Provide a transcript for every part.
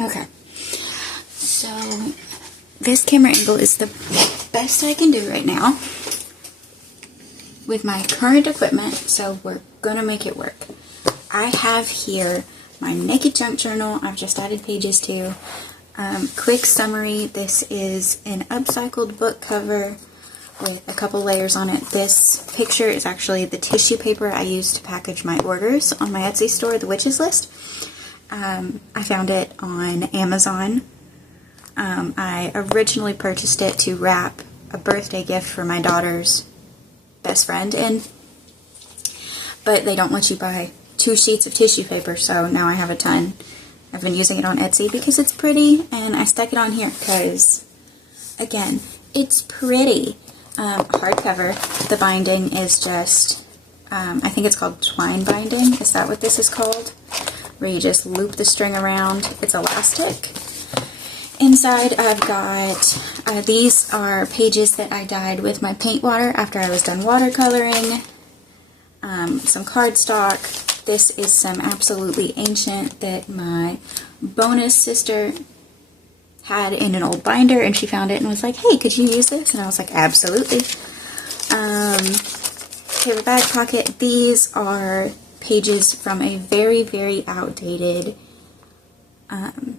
Okay, so this camera angle is the best I can do right now with my current equipment, so we're gonna make it work. I have here my Naked Junk Journal. I've just added pages to. Quick summary, this is an upcycled book cover with a couple layers on it. This picture is actually the tissue paper I used to package my orders on my Etsy store, TheWitchesList. I found it on Amazon. I originally purchased it to wrap a birthday gift for my daughter's best friend in, but they don't let you buy 2 sheets of tissue paper, so now I have a ton. I've been using it on Etsy because it's pretty, and I stuck it on here because, again, it's pretty. Hardcover. The binding is just, I think it's called twine binding. Is that what this is called? Where you just loop the string around. It's elastic. Inside I've got, these are pages that I dyed with my paint water after I was done watercoloring. Some cardstock. This is some Absolutely Ancient that my bonus sister had in an old binder, and she found it and was like, hey, could you use this? And I was like, absolutely. Paper bag pocket. These are pages from a very, very outdated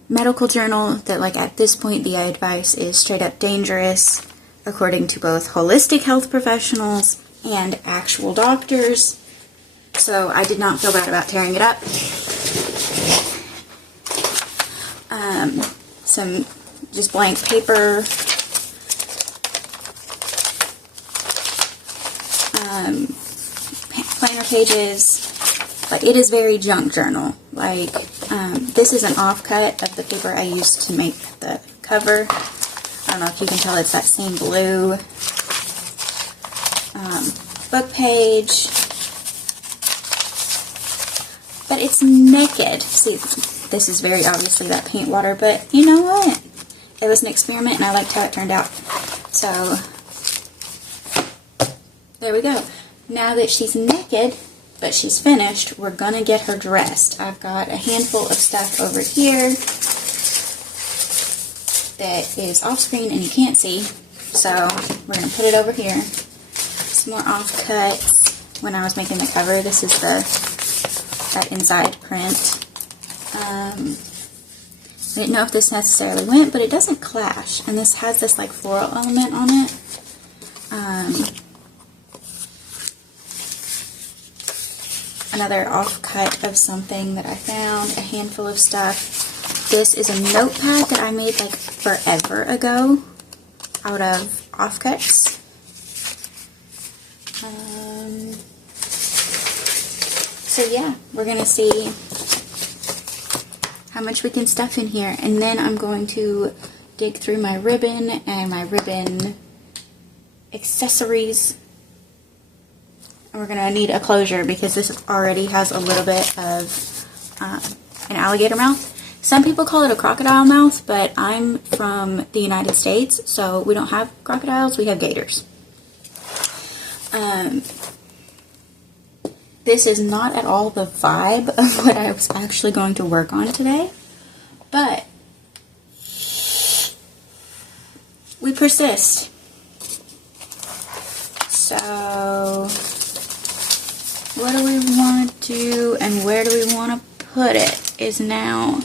medical journal that, like, at this point the advice is straight up dangerous according to both holistic health professionals and actual doctors. So I did not feel bad about tearing it up. Some just blank paper. Planner pages. But it is very junk journal. Like, this is an offcut of the paper I used to make the cover. I don't know if you can tell, it's that same blue. Book page. But it's naked. See, this is very obviously that paint water, but you know what? It was an experiment and I liked how it turned out. So, there we go. Now that she's naked, but she's finished, we're gonna get her dressed. I've got a handful of stuff over here that is off screen and you can't see. So, we're gonna put it over here. Some more offcuts. When I was making the cover, this is that inside print. I didn't know if this necessarily went, but it doesn't clash. And this has this like floral element on it. Another offcut of something that I found, a handful of stuff. This is a notepad that I made like forever ago out of offcuts. So yeah, we're gonna see how much we can stuff in here, and then I'm going to dig through my ribbon and my ribbon accessories. And we're gonna need a closure because this already has a little bit of an alligator mouth. Some people call it a crocodile mouth, but I'm from the United States, so we don't have crocodiles, we have gators. This is not at all the vibe of what I was actually going to work on today, but we persist. So, what do we want to do and where do we want to put it is now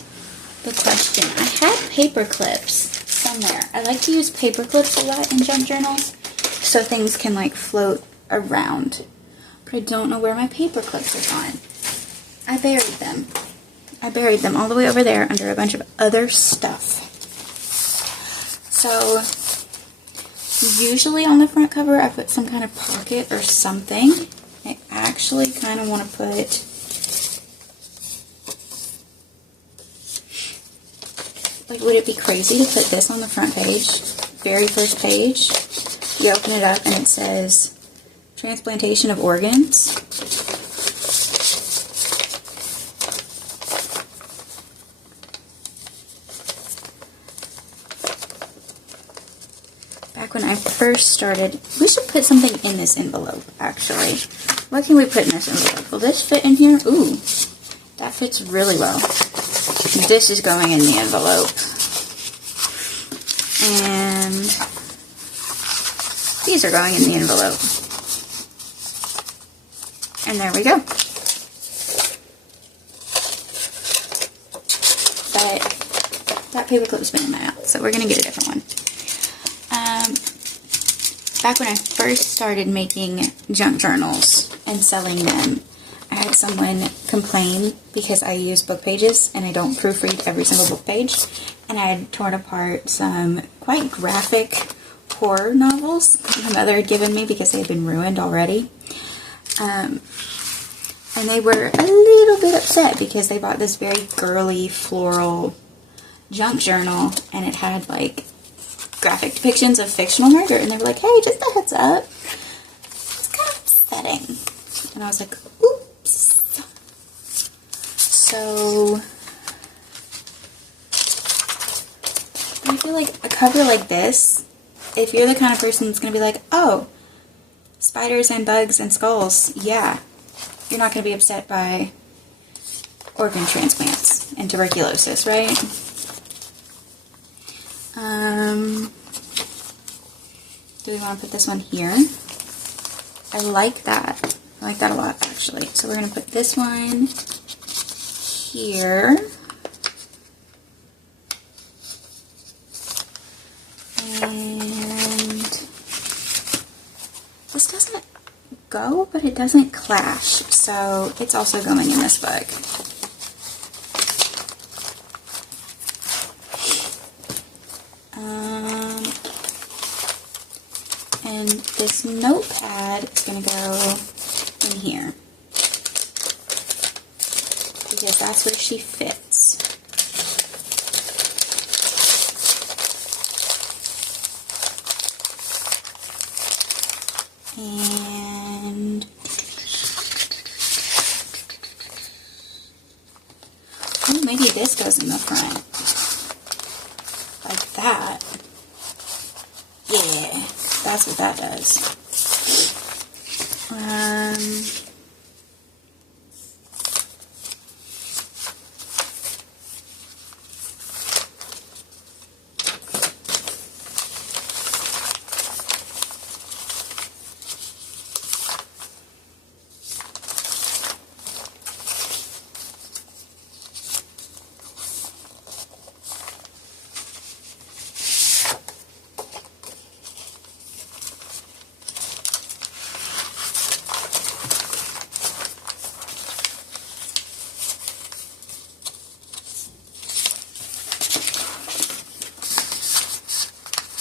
the question. I had paper clips somewhere. I like to use paper clips a lot in junk journals so things can like float around. But I don't know where my paper clips are gone. I buried them. I buried them all the way over there under a bunch of other stuff. So, usually on the front cover I put some kind of pocket or something. I actually kind of want to put like, would it be crazy to put this on the front page? Very first page. You open it up and it says transplantation of organs. Back when I first started, we should put something in this envelope, actually. What can we put in this envelope? Will this fit in here? Ooh, that fits really well. this is going in the envelope. And these are going in the envelope. And there we go. But that paper clip is spinning my out, so we're going to get a different one. Back when I first started making junk journals and selling them, I had someone complain because I use book pages and I don't proofread every single book page. And I had torn apart some quite graphic horror novels my mother had given me because they had been ruined already. And they were a little bit upset because they bought this very girly floral junk journal and it had like graphic depictions of fictional murder. And they were like, hey, just a heads up. It's kind of upsetting. And I was like, oops. So I feel like a cover like this, if you're the kind of person that's going to be like, oh, spiders and bugs and skulls, yeah, you're not going to be upset by organ transplants and tuberculosis, right? Do we want to put this one here? I like that. I like that a lot, actually. So we're going to put this one here. And this doesn't go, but it doesn't clash. So it's also going in this book. And this notepad is going to go in here because that's where she fits. And oh, maybe this goes in the front like that. Yeah. That's what that does.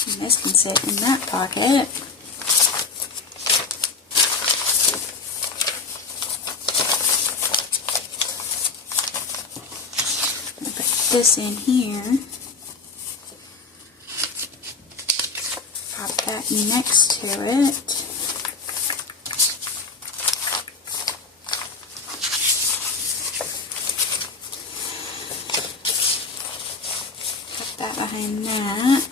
And this can sit in that pocket. I'll put this in here. Pop that next to it. Put that behind that.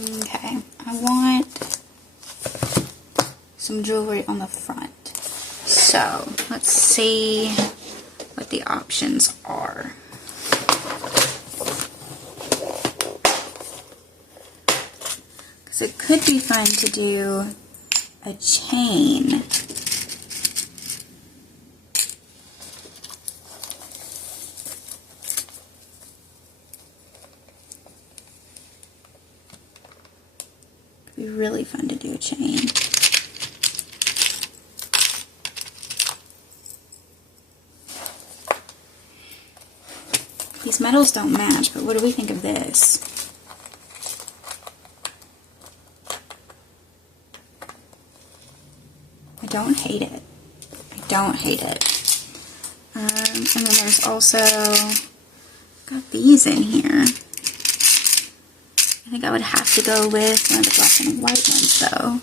Okay, I want some jewelry on the front. So, let's see what the options are. Because it could be fun to do a chain. It'd be really fun to do a chain. These metals don't match, but what do we think of this? I don't hate it. I don't hate it. And then there's also, got these in here. I think I would have to go with one of the black and white ones though.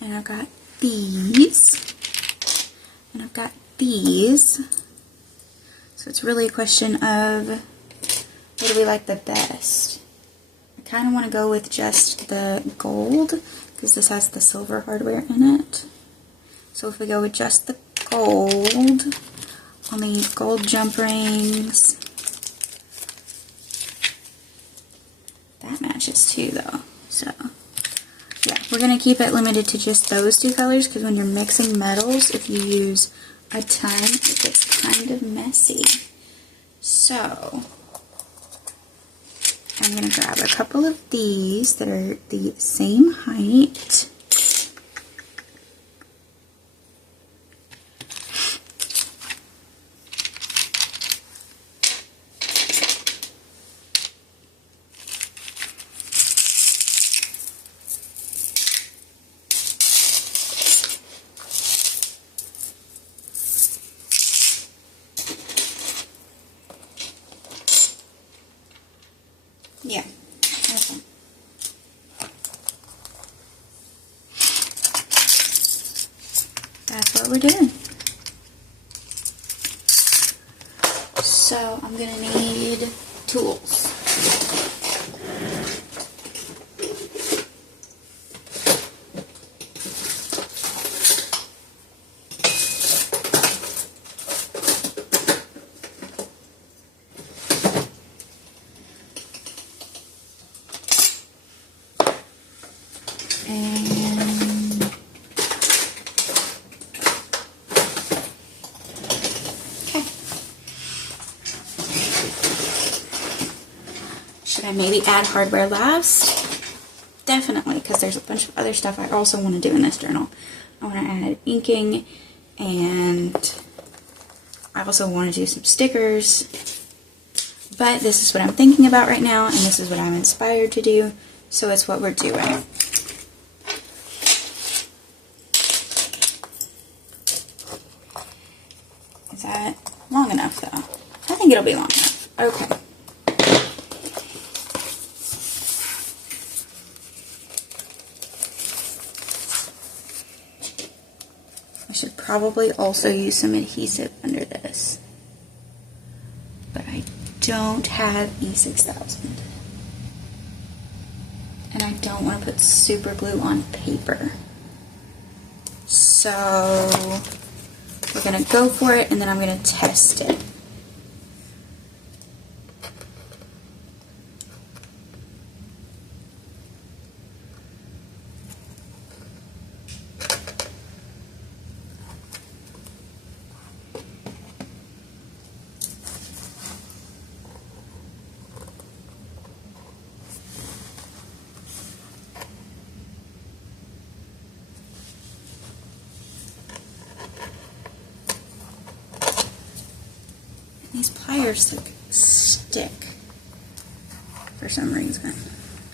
And I've got these. And I've got these. So it's really a question of what do we like the best? I kind of want to go with just the gold because this has the silver hardware in it. So if we go with just the gold, only gold jump rings. That matches too though. So yeah, we're going to keep it limited to just those two colors because when you're mixing metals, if you use a ton, it gets kind of messy. So I'm going to grab a couple of these that are the same height. Yeah, that's fine. That's what we're doing. So I'm going to need tools. Should I maybe add hardware last? Definitely, because there's a bunch of other stuff I also want to do in this journal. I want to add inking, and I also want to do some stickers. But this is what I'm thinking about right now, and this is what I'm inspired to do, so it's what we're doing. Is that long enough, though? I think it'll be long enough. Okay. I should probably also use some adhesive under this. But I don't have E6000. And I don't want to put super glue on paper. So we're going to go for it, and then I'm going to test it. These pliers stick for some reason.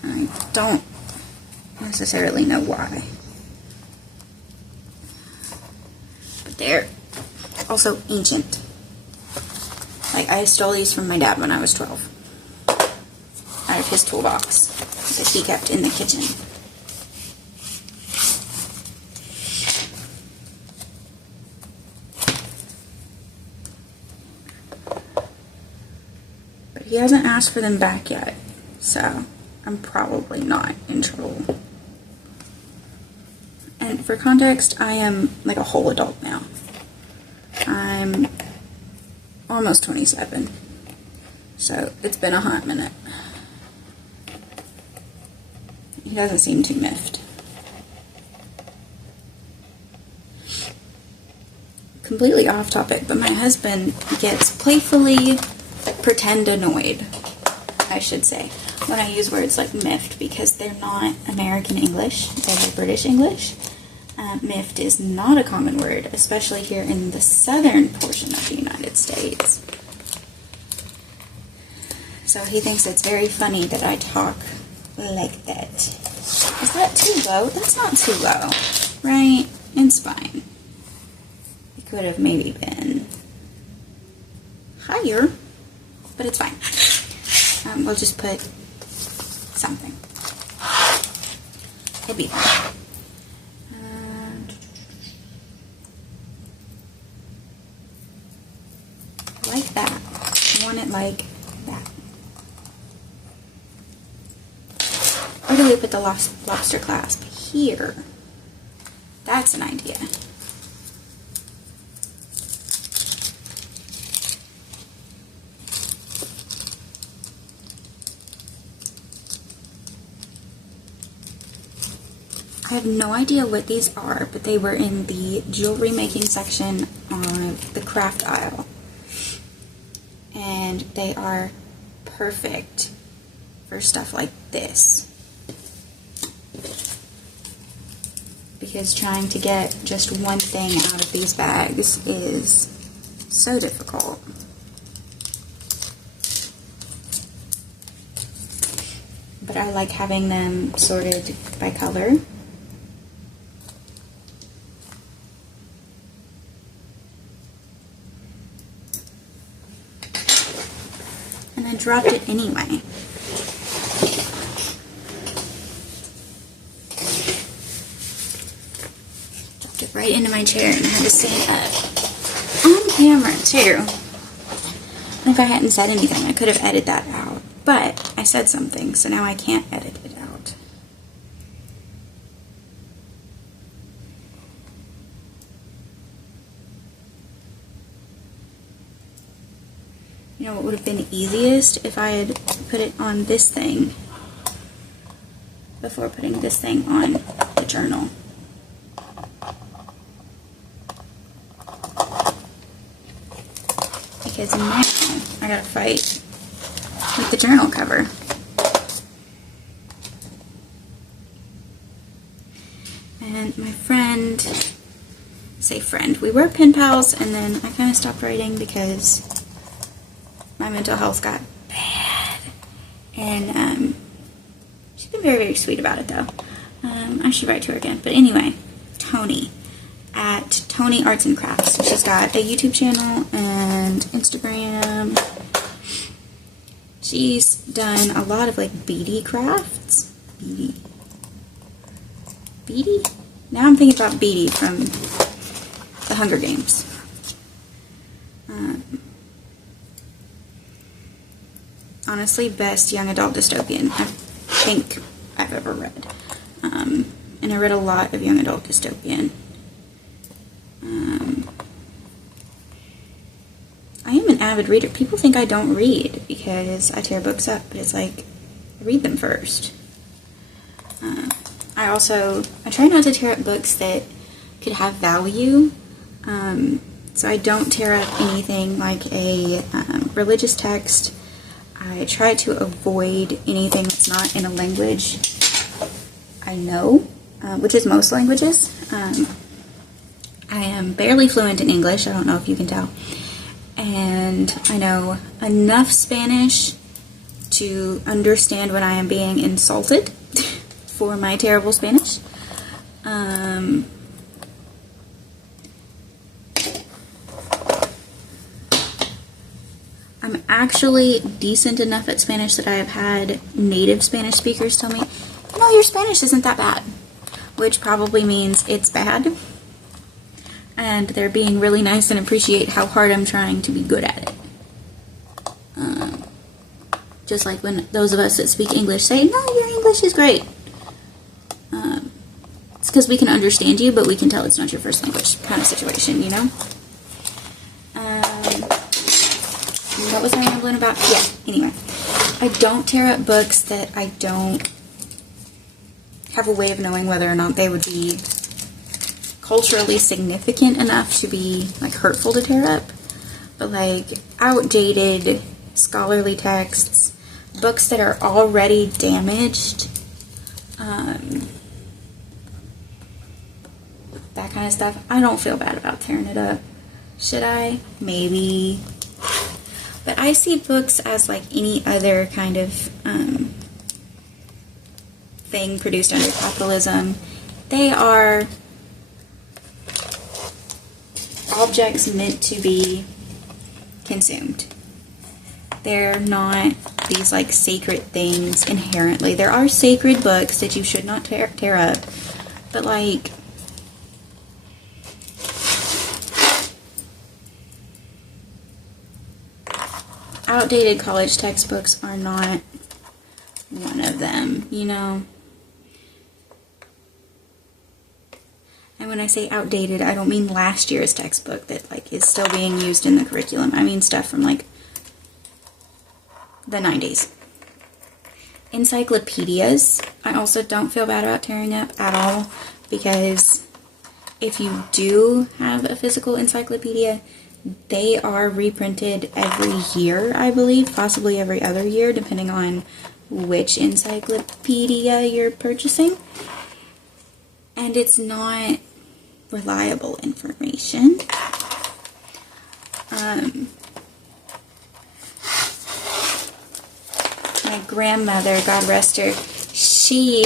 I don't necessarily know why. But they're also ancient. Like, I stole these from my dad when I was 12. Out of his toolbox that he kept in the kitchen. He hasn't asked for them back yet, so I'm probably not in trouble. And for context, I am like a whole adult now. I'm almost 27, so it's been a hot minute. He doesn't seem too miffed. Completely off topic, but my husband gets playfully pretend annoyed, I should say, when I use words like miffed, because they're not American English, they're British English. Miffed is not a common word, especially here in the southern portion of the United States. So he thinks it's very funny that I talk like that. Is that too low? That's not too low, right? It's fine. It could have maybe been higher. But it's fine. We'll just put something. It'll be fine. like that. I want it like that. Or do we put the lobster clasp here? That's an idea. I have no idea what these are, but they were in the jewelry making section on the craft aisle. And they are perfect for stuff like this. Because trying to get just one thing out of these bags is so difficult. But I like having them sorted by color. And I dropped it anyway. Dropped it right into my chair and had to stand up. On camera, too. And if I hadn't said anything, I could have edited that out. But I said something, so now I can't edit it out. You know what would have been easiest if I had put it on this thing before putting this thing on the journal. Because now I gotta fight with the journal cover. And my friend, we were pen pals, and then I kind of stopped writing because my mental health got bad. And she's been very, very sweet about it, though. I should write to her again. But anyway, Tony at Tony Arts and Crafts. She's got a YouTube channel and Instagram. She's done a lot of like beady crafts. Beady? Now I'm thinking about Beady from the Hunger Games. Honestly, best young adult dystopian I think I've ever read. And I read a lot of young adult dystopian. I am an avid reader. People think I don't read because I tear books up, but it's like, I read them first. I try not to tear up books that could have value. So I don't tear up anything like a religious text. I try to avoid anything that's not in a language I know, which is most languages. I am barely fluent in English, I don't know if you can tell. And I know enough Spanish to understand when I am being insulted for my terrible Spanish. I'm actually decent enough at Spanish that I have had native Spanish speakers tell me, no, your Spanish isn't that bad, which probably means it's bad. And they're being really nice and appreciate how hard I'm trying to be good at it. Just like when those of us that speak English say, no, your English is great. It's because we can understand you, but we can tell it's not your first language kind of situation, you know? What was I rambling about? Yeah, anyway. I don't tear up books that I don't have a way of knowing whether or not they would be culturally significant enough to be like hurtful to tear up, but like outdated scholarly texts, books that are already damaged, that kind of stuff. I don't feel bad about tearing it up. Should I? Maybe. But I see books as like any other kind of thing produced under capitalism. They are objects meant to be consumed. They're not these like sacred things inherently. There are sacred books that you should not tear up, but like outdated college textbooks are not one of them, you know. And when I say outdated, I don't mean last year's textbook that like is still being used in the curriculum. I mean stuff from like the 90s. Encyclopedias, I also don't feel bad about tearing up at all, because if you do have a physical encyclopedia, they are reprinted every year, I believe, possibly every other year, depending on which encyclopedia you're purchasing. And it's not reliable information. My grandmother, God rest her, she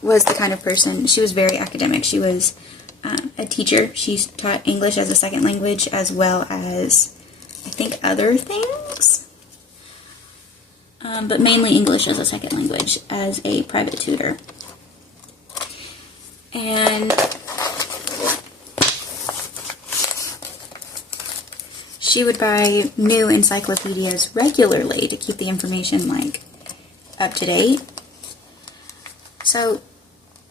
was the kind of person, she was very academic. She was a teacher. She taught English as a second language as well as, I think, other things. But mainly English as a second language as a private tutor. And she would buy new encyclopedias regularly to keep the information, like, up to date. So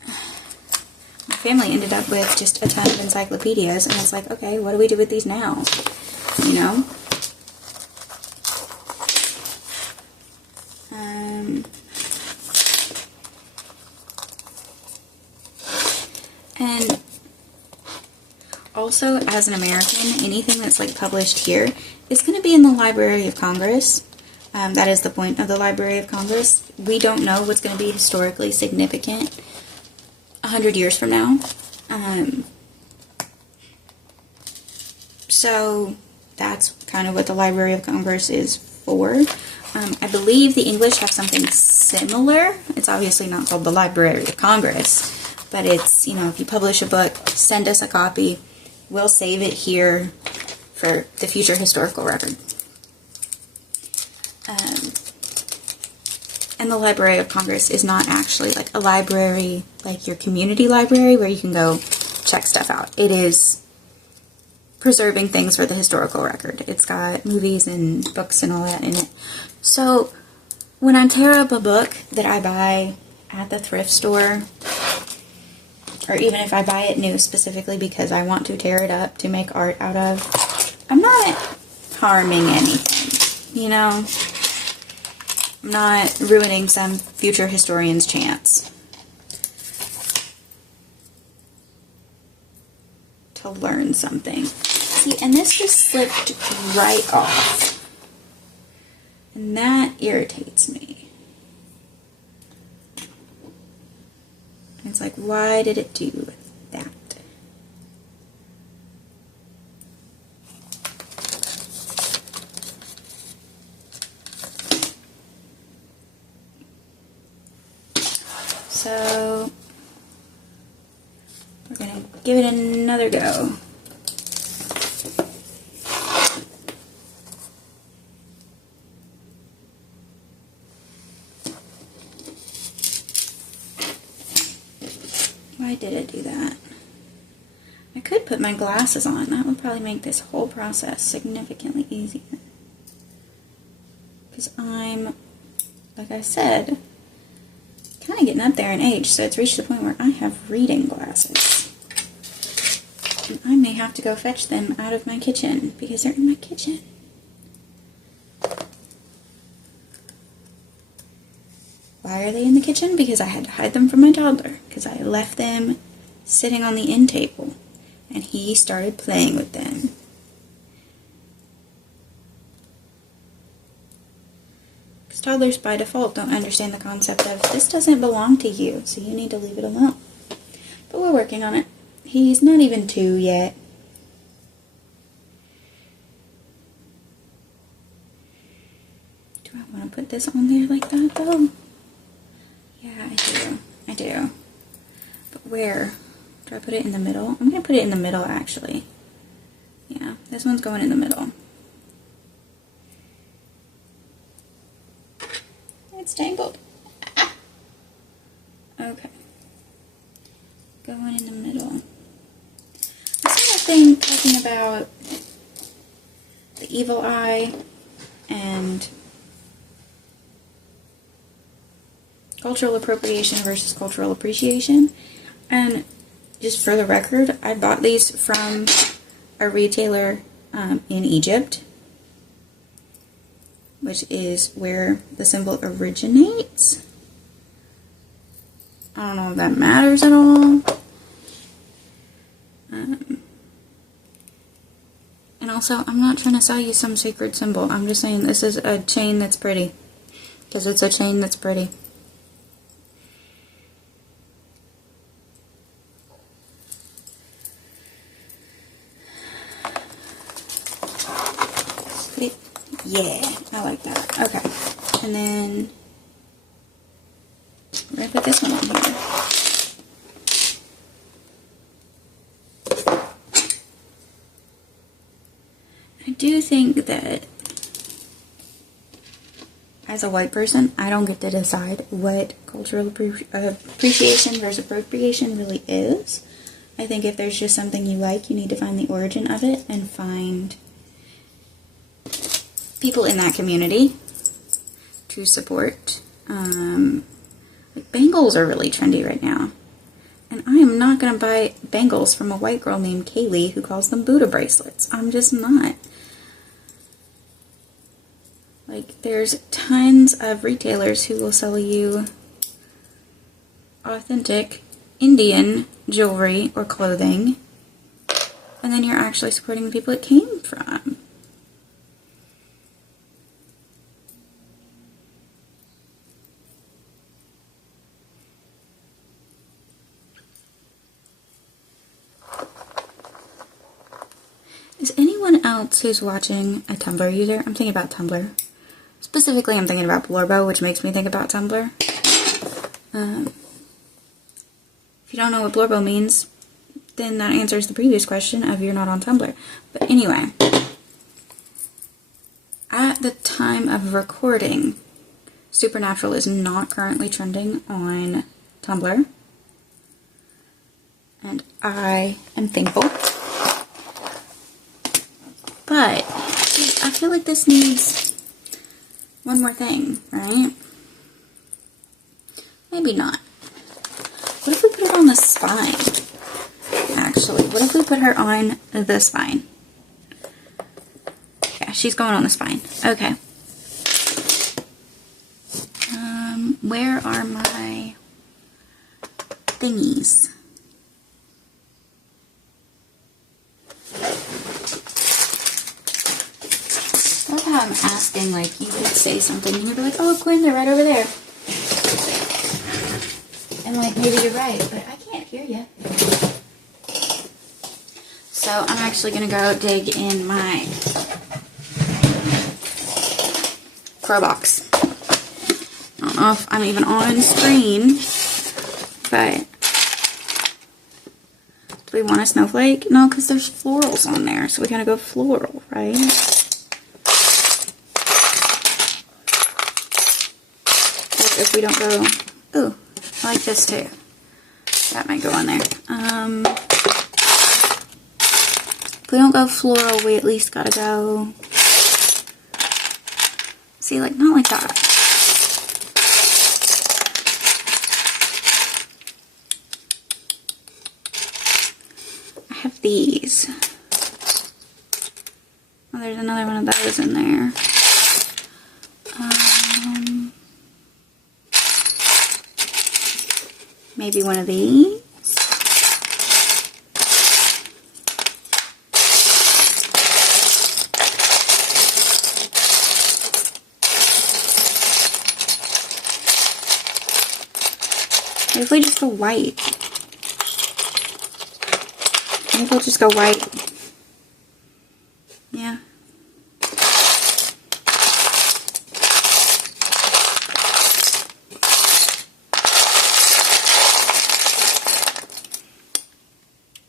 my family ended up with just a ton of encyclopedias, and I was like, okay, what do we do with these now? You know? And also, as an American, anything that's like published here is going to be in the Library of Congress. That is the point of the Library of Congress. We don't know what's going to be historically significant 100 years from now. So that's kind of what the Library of Congress is for. I believe the English have something similar. It's obviously not called the Library of Congress, but it's, you know, if you publish a book, send us a copy. We'll save it here for the future historical record. And the Library of Congress is not actually like a library, like your community library where you can go check stuff out. It is preserving things for the historical record. It's got movies and books and all that in it. So when I tear up a book that I buy at the thrift store, or even if I buy it new specifically because I want to tear it up to make art out of, I'm not harming anything, you know? I'm not ruining some future historian's chance to learn something. See, and this just slipped right off. And that irritates me. It's like, why did it do that? So, we're going to give it another go. Why did it do that? I could put my glasses on. That would probably make this whole process significantly easier. Because I'm, like I said, kind of getting up there in age, so it's reached the point where I have reading glasses. And I may have to go fetch them out of my kitchen because they're in my kitchen. Why are they in the kitchen? Because I had to hide them from my toddler, because I left them sitting on the end table, and he started playing with them. Because toddlers by default don't understand the concept of, this doesn't belong to you, so you need to leave it alone. But we're working on it. He's not even 2 yet. Do I want to put this on there like that, though? Yeah, I do. But where? Do I put it in the middle? I'm going to put it in the middle, actually. Yeah, this one's going in the middle. It's tangled. Okay. Going in the middle. I saw a thing talking about the evil eye and cultural appropriation versus cultural appreciation. And just for the record, I bought these from a retailer in Egypt, which is where the symbol originates. I don't know if that matters at all. And also, I'm not trying to sell you some sacred symbol. I'm just saying this is a chain that's pretty. Because it's a chain that's pretty. Yeah, I like that. Okay. And then we're going to put this one on here. I do think that as a white person, I don't get to decide what cultural appreciation versus appropriation really is. I think if there's just something you like, you need to find the origin of it and find people in that community to support. Like bangles are really trendy right now. And I am not going to buy bangles from a white girl named Kaylee who calls them Buddha bracelets. I'm just not. Like, there's tons of retailers who will sell you authentic Indian jewelry or clothing, and then you're actually supporting the people it came from. Is anyone else who's watching a Tumblr user? I'm thinking about Tumblr. Specifically, I'm thinking about Blorbo, which makes me think about Tumblr. If you don't know what Blorbo means, then that answers the previous question of you're not on Tumblr. But anyway, at the time of recording, Supernatural is not currently trending on Tumblr. And I am thankful. But I feel like this needs one more thing, right? Maybe not. What if we put it on the spine? Actually, what if we put her on the spine? Yeah, she's going on the spine. Okay. Where are my thingies? I'm asking, like, you could say something and you'd be like, oh, Quinn, they're right over there. And, like, maybe you're right, but I can't hear you. So, I'm actually going to go dig in my crow box. I don't know if I'm even on screen, but do we want a snowflake? No, because there's florals on there, so we gotta go floral, right? If we don't go, ooh, I like this too. That might go on there. If we don't go floral, we at least gotta go, see, like, not like that. I have these. Oh, there's another one of those in there. Maybe one of these. Maybe if we just go white. Maybe we'll just go white. Yeah.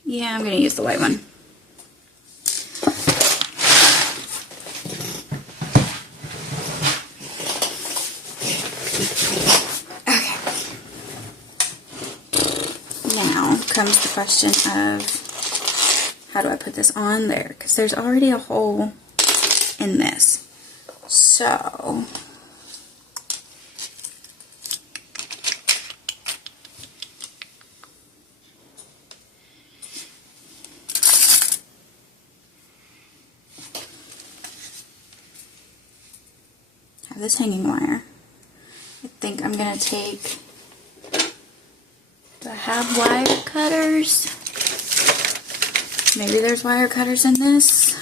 Yeah, I'm going to use the white one. Okay. Now comes the question of how do I put this on there? Because there's already a hole in this. So I have this hanging wire. I think I'm gonna take, do I have wire cutters? Maybe there's wire cutters in this.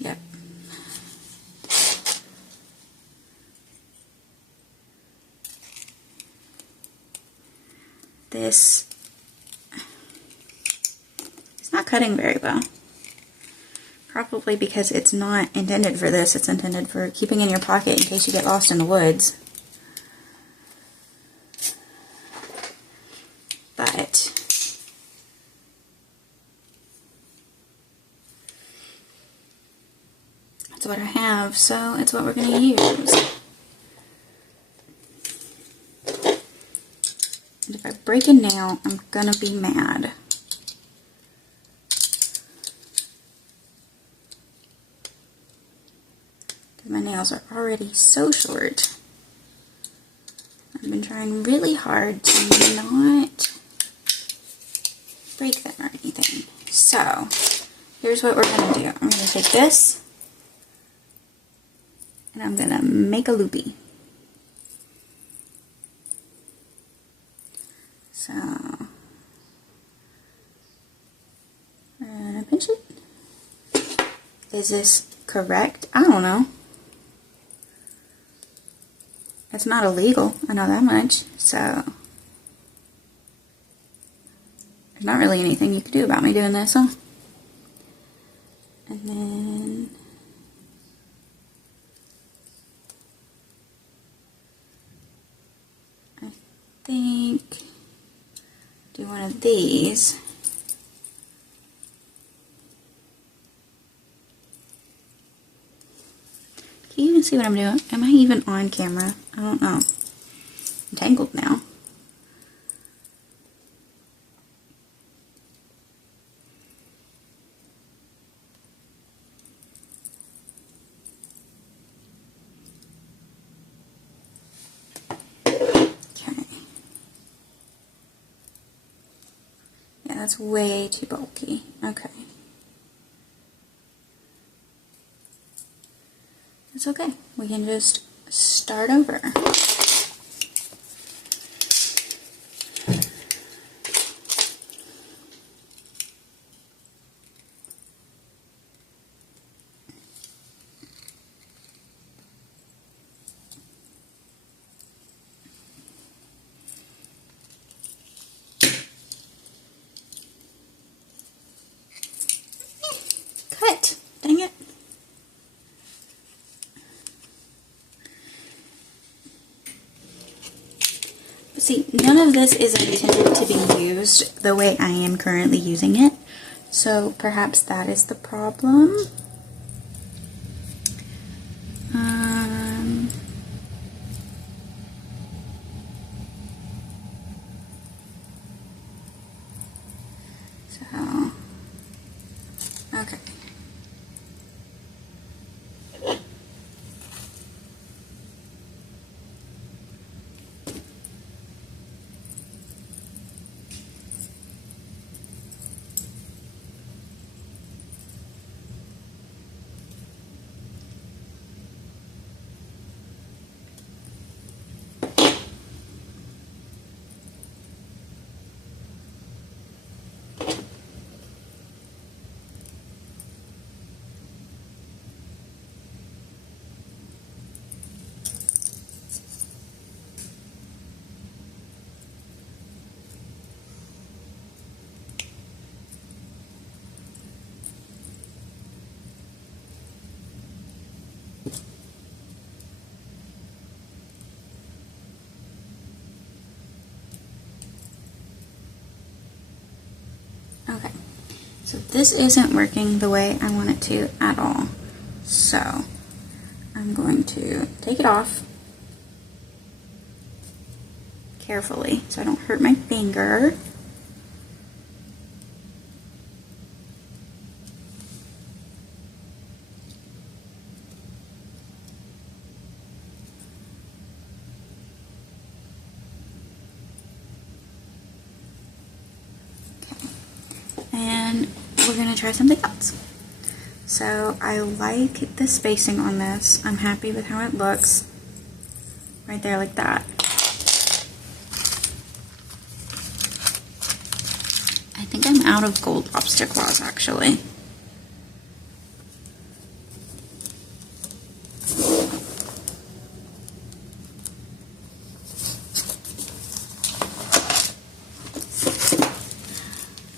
Yep. This is not cutting very well. Probably because it's not intended for this. It's intended for keeping in your pocket in case you get lost in the woods. But that's what I have, so it's what we're going to use. And if I break a nail, I'm going to be mad. My nails are already so short. I've been trying really hard to not break them or anything. So, here's what we're going to do. I'm going to take this, and I'm going to make a loopy. So, and I pinch it. Is this correct? I don't know. It's not illegal, I know that much, so there's not really anything you can do about me doing this, huh? And then I think do one of these. Can you even see what I'm doing? Am I even on camera? I don't know. I'm tangled now. Okay. Yeah, that's way too bulky. Okay. It's okay. We can just start over. Cut! Dang it. See, none of this is intended to be used the way I am currently using it, so perhaps that is the problem. Okay. Okay, so this isn't working the way I want it to at all. So I'm going to take it off carefully so I don't hurt my finger. then we're gonna try something else. So I like the spacing on this. I'm happy with how it looks. Right there like that. I think I'm out of gold lobster claws actually.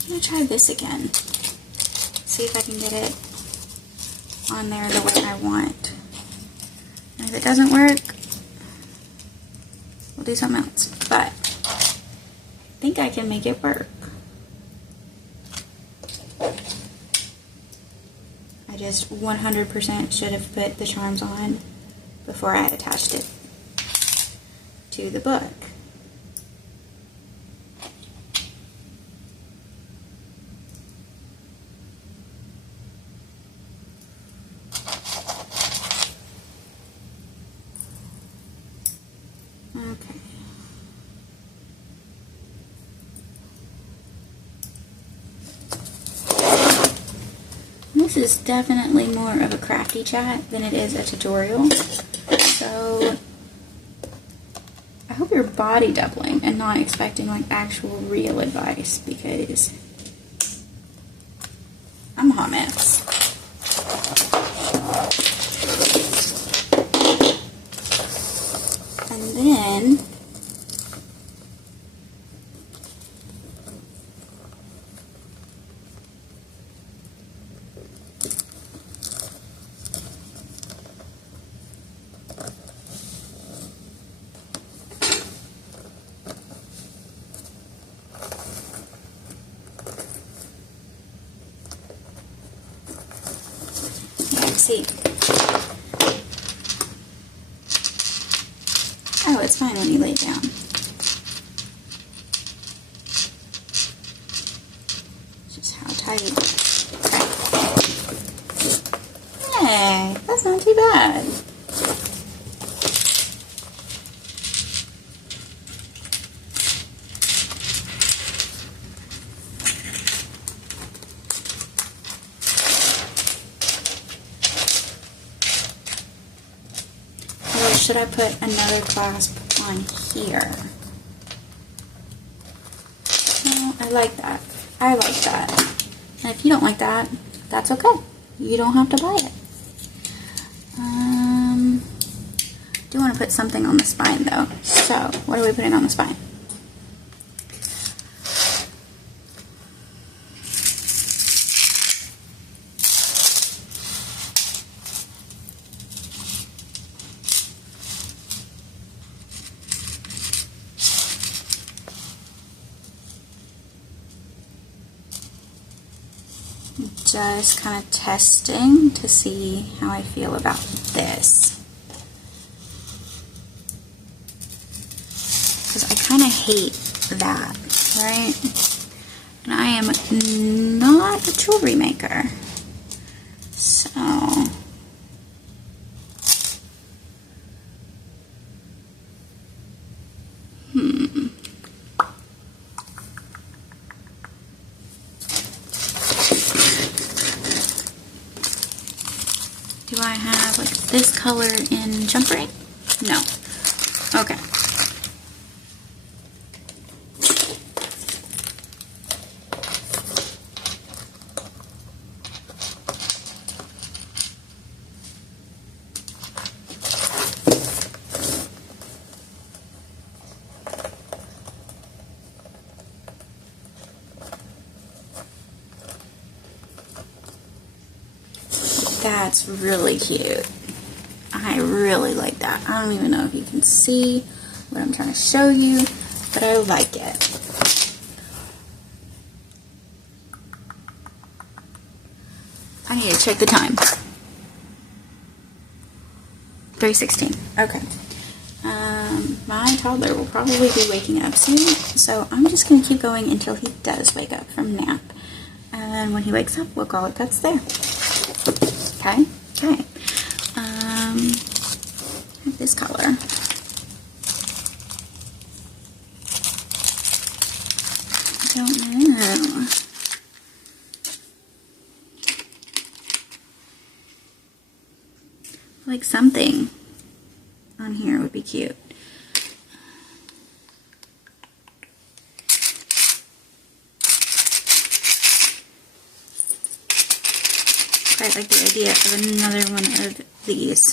I'm gonna try this again. See if I can get it on there the way I want. And if it doesn't work, we'll do something else. But I think I can make it work. I just 100% should have put the charms on before I attached it to the book. Okay. This is definitely more of a crafty chat than it is a tutorial. So I hope you're body doubling and not expecting like actual real advice, because I'm a hot mess. And then see. Oh, it's fine when you lay it down. Just how tight. Okay. Hey, that's not too bad. Should I put another clasp on here? No, I like that. I like that. And if you don't like that, that's okay. You don't have to buy it. I do want to put something on the spine though. So, what are we putting on the spine? Just kind of testing to see how I feel about this. Because I kind of hate that, right? And I am not a jewelry maker. So do I have like this color in jump ring? No. Okay. That's really cute. I really like that. I don't even know if you can see what I'm trying to show you, but I like it. I need to check the time. 3:16. Okay. My toddler will probably be waking up soon, so I'm just going to keep going until he does wake up from nap. And when he wakes up, we'll call it cuts there. Okay? Okay. I have this color. I don't know. like something on here would be cute. Quite like the idea of another one of these,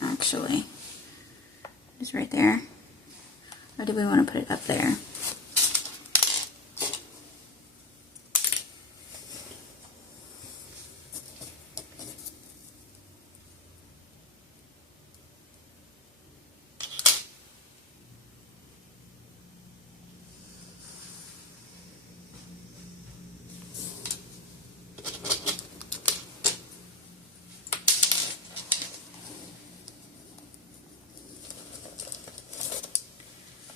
actually. It's right there. Or do we want to put it up there?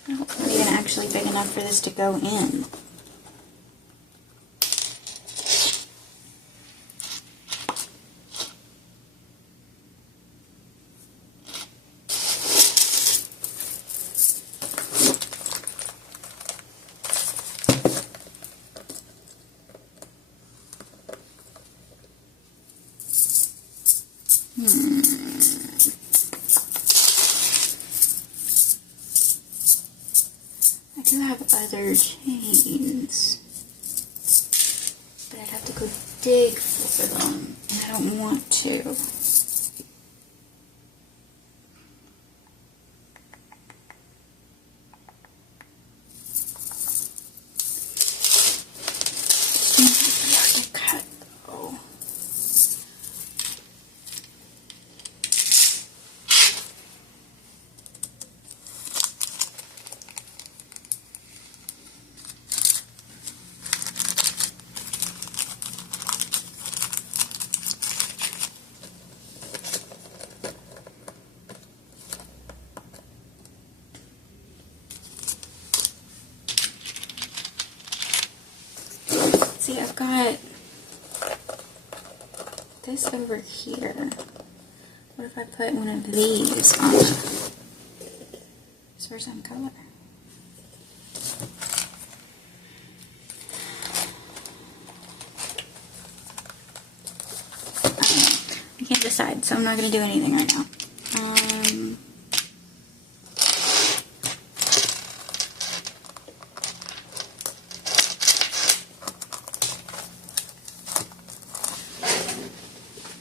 Oh, not even actually big enough for this to go in. I do have other chains, but I'd have to go dig for them, and I don't want to. See, I've got this over here. What if I put one of these on this for some color? I don't know. I can't decide, so I'm not going to do anything right now.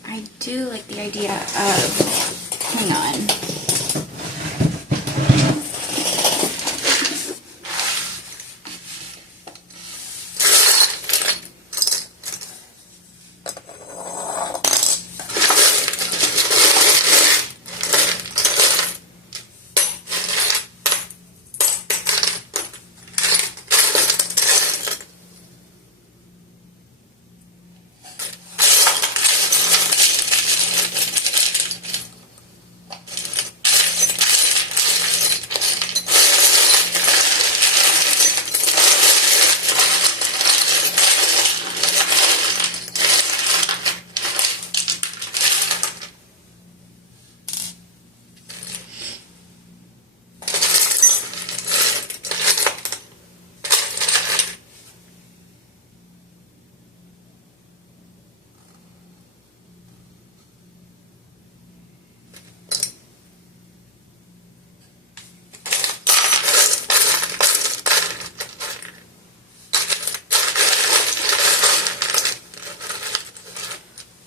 I do like the idea of, hang on.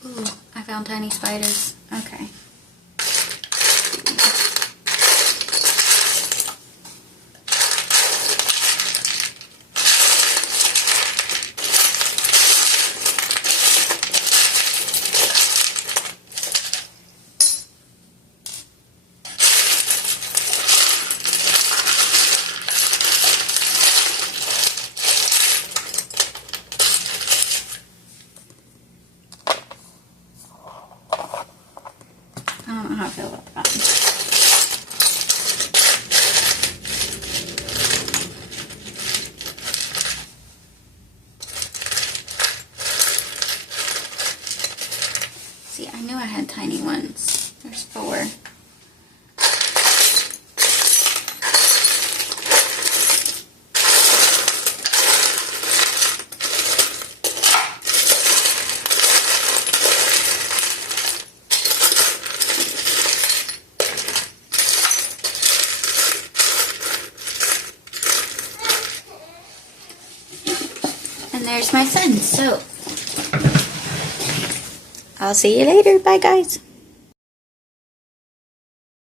Ooh, I found tiny spiders. Okay. I don't know how I feel about that. See, I knew I had tiny ones. There's 4. there's my son. So I'll see you later. Bye, guys.